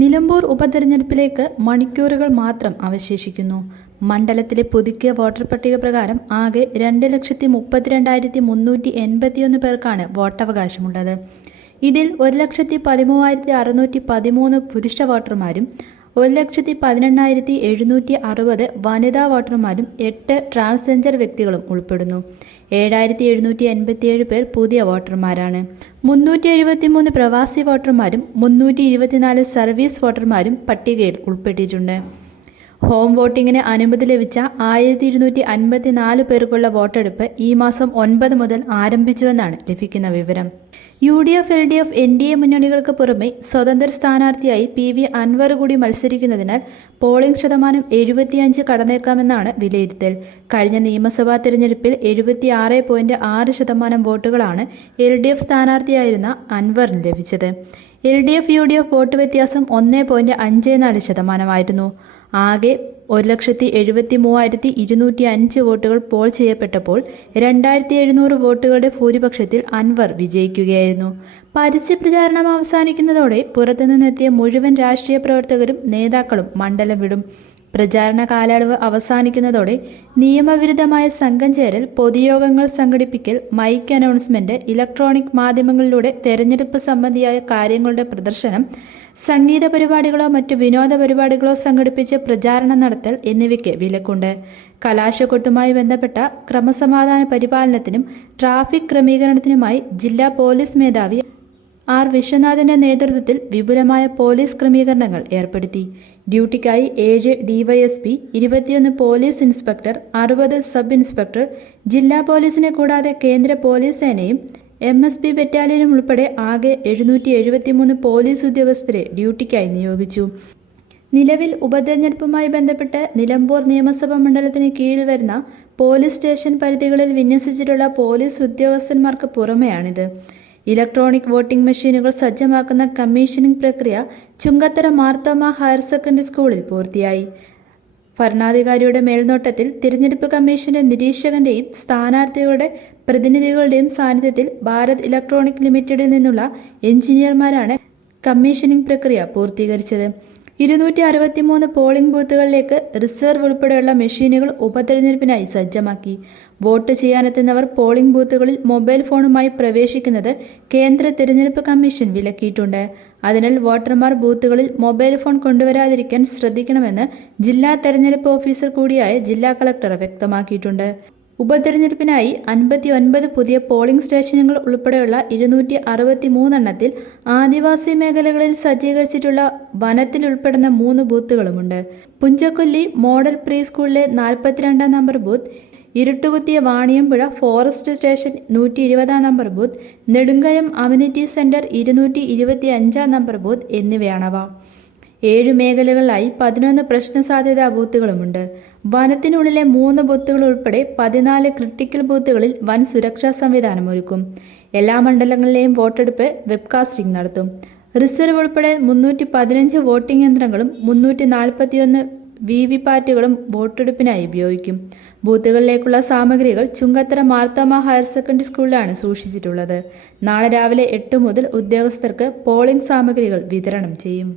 നിലമ്പൂർ ഉപതെരഞ്ഞെടുപ്പിലേക്ക് മണിക്കൂറുകൾ മാത്രം അവശേഷിക്കുന്നു. മണ്ഡലത്തിലെ പുതുക്കിയ വോട്ടർ പട്ടിക പ്രകാരം ആകെ രണ്ട് ലക്ഷത്തി മുപ്പത്തിരണ്ടായിരത്തി മുന്നൂറ്റി എൺപത്തിയൊന്ന് പേർക്കാണ് വോട്ടവകാശമുള്ളത്. ഇതിൽ ഒരു ലക്ഷത്തി പതിമൂവായിരത്തി അറുന്നൂറ്റി പതിമൂന്ന് പുരുഷ വോട്ടർമാരും ഒരു ലക്ഷത്തി പതിനെണ്ണായിരത്തി എഴുന്നൂറ്റി അറുപത് വനിതാ വോട്ടർമാരും എട്ട് ട്രാൻസ്ജെൻഡർ വ്യക്തികളും ഉൾപ്പെടുന്നു. ഏഴായിരത്തി എഴുന്നൂറ്റി എൺപത്തിയേഴ് പേർ പുതിയ വോട്ടർമാരാണ്. മുന്നൂറ്റി എഴുപത്തിമൂന്ന് പ്രവാസി വോട്ടർമാരും മുന്നൂറ്റി ഇരുപത്തിനാല് സർവീസ് വോട്ടർമാരും പട്ടികയിൽ ഉൾപ്പെട്ടിട്ടുണ്ട്. ഹോം വോട്ടിങ്ങിന് അനുമതി ലഭിച്ച ആയിരത്തി ഇരുന്നൂറ്റി അൻപത്തി നാല് പേർക്കുള്ള വോട്ടെടുപ്പ് ഈ മാസം ഒൻപത് മുതൽ ആരംഭിച്ചുവെന്നാണ് ലഭിക്കുന്ന വിവരം. U D F L D F N D A മുന്നണികൾക്ക് പുറമെ സ്വതന്ത്ര സ്ഥാനാർത്ഥിയായി പി വി അൻവർ കൂടി മത്സരിക്കുന്നതിനാൽ പോളിംഗ് ശതമാനം എഴുപത്തിയഞ്ച് കടന്നേക്കാമെന്നാണ് വിലയിരുത്തൽ. കഴിഞ്ഞ നിയമസഭാ തെരഞ്ഞെടുപ്പിൽ എഴുപത്തിയാറ് പോയിന്റ് ആറ് ശതമാനം വോട്ടുകളാണ് എൽ ഡി എഫ് സ്ഥാനാർത്ഥിയായിരുന്ന അൻവറിന് ലഭിച്ചത്. L D F U D F vote വ്യത്യാസം ഒന്ന് പോയിന്റ് അഞ്ച് നാല് ശതമാനമായിരുന്നു. ആകെ ഒരു ലക്ഷത്തി എഴുപത്തി മൂവായിരത്തി ഇരുന്നൂറ്റി അഞ്ച് വോട്ടുകൾ പോൾ ചെയ്യപ്പെട്ടപ്പോൾ രണ്ടായിരത്തി എഴുന്നൂറ് വോട്ടുകളുടെ ഭൂരിപക്ഷത്തിൽ അൻവർ വിജയിക്കുകയായിരുന്നു. പരസ്യപ്രചാരണം അവസാനിക്കുന്നതോടെ പുറത്തുനിന്നെത്തിയ മുഴുവൻ രാഷ്ട്രീയ പ്രവർത്തകരും നേതാക്കളും മണ്ഡലം വിടും. പ്രചാരണ കാലയളവ് അവസാനിക്കുന്നതോടെ നിയമവിരുദ്ധമായ സംഘം ചേരൽ പൊതുയോഗങ്ങൾ സംഘടിപ്പിക്കൽ മൈക്ക് അനൗൺസ്മെന്റ് ഇലക്ട്രോണിക് മാധ്യമങ്ങളിലൂടെ തെരഞ്ഞെടുപ്പ് സംബന്ധിയായ കാര്യങ്ങളുടെ പ്രദർശനം സംഗീത പരിപാടികളോ മറ്റ് വിനോദ പരിപാടികളോ സംഘടിപ്പിച്ച് പ്രചാരണം നടത്തൽ എന്നിവയ്ക്ക് വിലക്കുണ്ട്. കലാശക്കൊട്ടുമായി ബന്ധപ്പെട്ട ക്രമസമാധാന പരിപാലനത്തിനും ട്രാഫിക് ക്രമീകരണത്തിനുമായി ജില്ലാ പോലീസ് മേധാവി ആർ വിശ്വനാഥിന്റെ നേതൃത്വത്തിൽ വിപുലമായ പോലീസ് ക്രമീകരണങ്ങൾ ഏർപ്പെടുത്തി. ഡ്യൂട്ടിക്കായി ഏഴ് ഡിവൈഎസ്പി ഇരുപത്തിയൊന്ന് പോലീസ് ഇൻസ്പെക്ടർ അറുപത് സബ് ഇൻസ്പെക്ടർ ജില്ലാ പോലീസിനെ കൂടാതെ കേന്ദ്ര പോലീസ് സേനയും എം എസ് പി ബറ്റാലിയനും ഉൾപ്പെടെ ആകെ എഴുന്നൂറ്റി എഴുപത്തിമൂന്ന് പോലീസ് ഉദ്യോഗസ്ഥരെ ഡ്യൂട്ടിക്കായി നിയോഗിച്ചു. നിലവിൽ ഉപതെരഞ്ഞെടുപ്പുമായി ബന്ധപ്പെട്ട് നിലമ്പൂർ നിയമസഭാ മണ്ഡലത്തിന് കീഴിൽ വരുന്ന പോലീസ് സ്റ്റേഷൻ പരിധികളിൽ വിന്യസിച്ചിട്ടുള്ള പോലീസ് ഉദ്യോഗസ്ഥന്മാർക്ക് പുറമെയാണിത്. ഇലക്ട്രോണിക് വോട്ടിംഗ് മെഷീനുകൾ സജ്ജമാക്കുന്ന കമ്മീഷനിംഗ് പ്രക്രിയ ചുങ്കത്തറ മാർത്തോമ ഹയർ സെക്കൻഡറി സ്കൂളിൽ പൂർത്തിയായി. ഭരണാധികാരിയുടെ മേൽനോട്ടത്തിൽ തിരഞ്ഞെടുപ്പ് കമ്മീഷന്റെ നിരീക്ഷകന്റെയും സ്ഥാനാർത്ഥികളുടെ പ്രതിനിധികളുടെയും സാന്നിധ്യത്തിൽ ഭാരത് ഇലക്ട്രോണിക് ലിമിറ്റഡിൽ നിന്നുള്ള എഞ്ചിനീയർമാരാണ് കമ്മീഷനിംഗ് പ്രക്രിയ പൂർത്തീകരിച്ചത്. ഇരുന്നൂറ്റി അറുപത്തിമൂന്ന് പോളിംഗ് ബൂത്തുകളിലേക്ക് റിസർവ് ഉൾപ്പെടെയുള്ള മെഷീനുകൾ ഉപതെരഞ്ഞെടുപ്പിനായി സജ്ജമാക്കി. വോട്ട് ചെയ്യാനെത്തുന്നവർ പോളിംഗ് ബൂത്തുകളിൽ മൊബൈൽ ഫോണുമായി പ്രവേശിക്കുന്നത് കേന്ദ്ര തിരഞ്ഞെടുപ്പ് കമ്മീഷൻ വിലക്കിയിട്ടുണ്ട്. അതിനാൽ വോട്ടർമാർ ബൂത്തുകളിൽ മൊബൈൽ ഫോൺ കൊണ്ടുവരാതിരിക്കാൻ ശ്രദ്ധിക്കണമെന്ന് ജില്ലാ തെരഞ്ഞെടുപ്പ് ഓഫീസർ കൂടിയായ ജില്ലാ കളക്ടർ വ്യക്തമാക്കിയിട്ടുണ്ട്. ഉപതെരഞ്ഞെടുപ്പിനായി അൻപത്തി ഒൻപത് പുതിയ പോളിംഗ് സ്റ്റേഷനുകൾ ഉൾപ്പെടെയുള്ള ഇരുന്നൂറ്റി അറുപത്തി മൂന്നെണ്ണത്തിൽ ആദിവാസി മേഖലകളിൽ സജ്ജീകരിച്ചിട്ടുള്ള വനത്തിൽ ഉൾപ്പെടുന്ന മൂന്ന് ബൂത്തുകളുമുണ്ട്. പുഞ്ചക്കൊല്ലി മോഡൽ പ്രീ സ്കൂളിലെ നാൽപ്പത്തിരണ്ടാം നമ്പർ ബൂത്ത് ഇരുട്ടുകുത്തിയ വാണിയമ്പുഴ ഫോറസ്റ്റ് സ്റ്റേഷൻ നൂറ്റി ഇരുപതാം number booth Nedumkayam community centre ഇരുന്നൂറ്റി ഇരുപത്തി അഞ്ചാം നമ്പർ ബൂത്ത് എന്നിവയാണവ. ഏഴ് മേഖലകളിലായി പതിനൊന്ന് പ്രശ്ന സാധ്യതാ ബൂത്തുകളുമുണ്ട്. വനത്തിനുള്ളിലെ മൂന്ന് ബൂത്തുകൾ ഉൾപ്പെടെ പതിനാല് ക്രിട്ടിക്കൽ ബൂത്തുകളിൽ വൻ സുരക്ഷാ സംവിധാനം ഒരുക്കും. എല്ലാ മണ്ഡലങ്ങളിലെയും വോട്ടെടുപ്പ് വെബ്കാസ്റ്റിംഗ് നടത്തും. റിസർവ് ഉൾപ്പെടെ മുന്നൂറ്റി പതിനഞ്ച് വോട്ടിംഗ് യന്ത്രങ്ങളും മുന്നൂറ്റി നാൽപ്പത്തിയൊന്ന് വി വി പാറ്റുകളും വോട്ടെടുപ്പിനായി ഉപയോഗിക്കും. ബൂത്തുകളിലേക്കുള്ള സാമഗ്രികൾ ചുങ്കത്തറ മാർത്തോമ ഹയർ സെക്കൻഡറി സ്കൂളിലാണ് സൂക്ഷിച്ചിട്ടുള്ളത്. നാളെ രാവിലെ എട്ട് മുതൽ ഉദ്യോഗസ്ഥർക്ക് പോളിംഗ് സാമഗ്രികൾ വിതരണം ചെയ്യും.